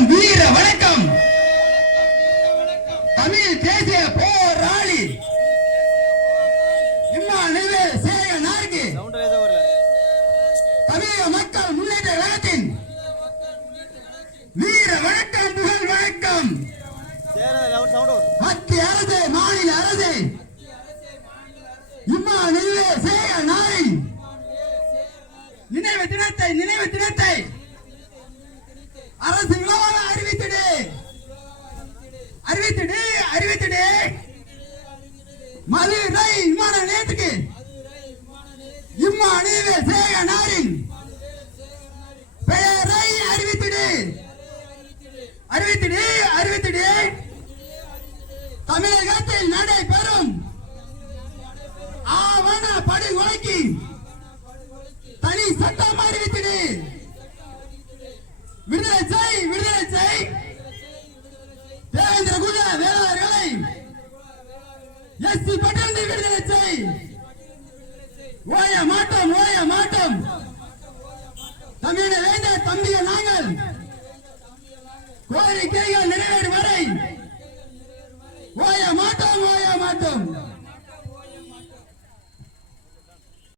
வணக்கம் வீர வணக்கம். தமிழ் தேசிய போராளி. தமிழக மக்கள் முன்னேற்ற கழகத்தின் வீர வணக்கம் புகழ் வணக்கம். மத்திய அரசு மாநில அரசு. இம்மா நிவே சேய நாய் நினைவு தினத்தை நினைவு தினத்தை அரசு அறிவித்திடு அறிவித்திடு. மதுரை விமான நிலையத்துக்கு. இம்மா நினைவு நாரின் பெயரை அறிவித்திடு. அறிவித்திடு அறிவித்திடு. தமிழக எஸ்சி பட்டாண்டி விடுதலை செய். ஓய மாட்டோம் ஓய மாட்டோம். தமிழ வேண்ட தம்பிய நாங்கள். கோரிக்கை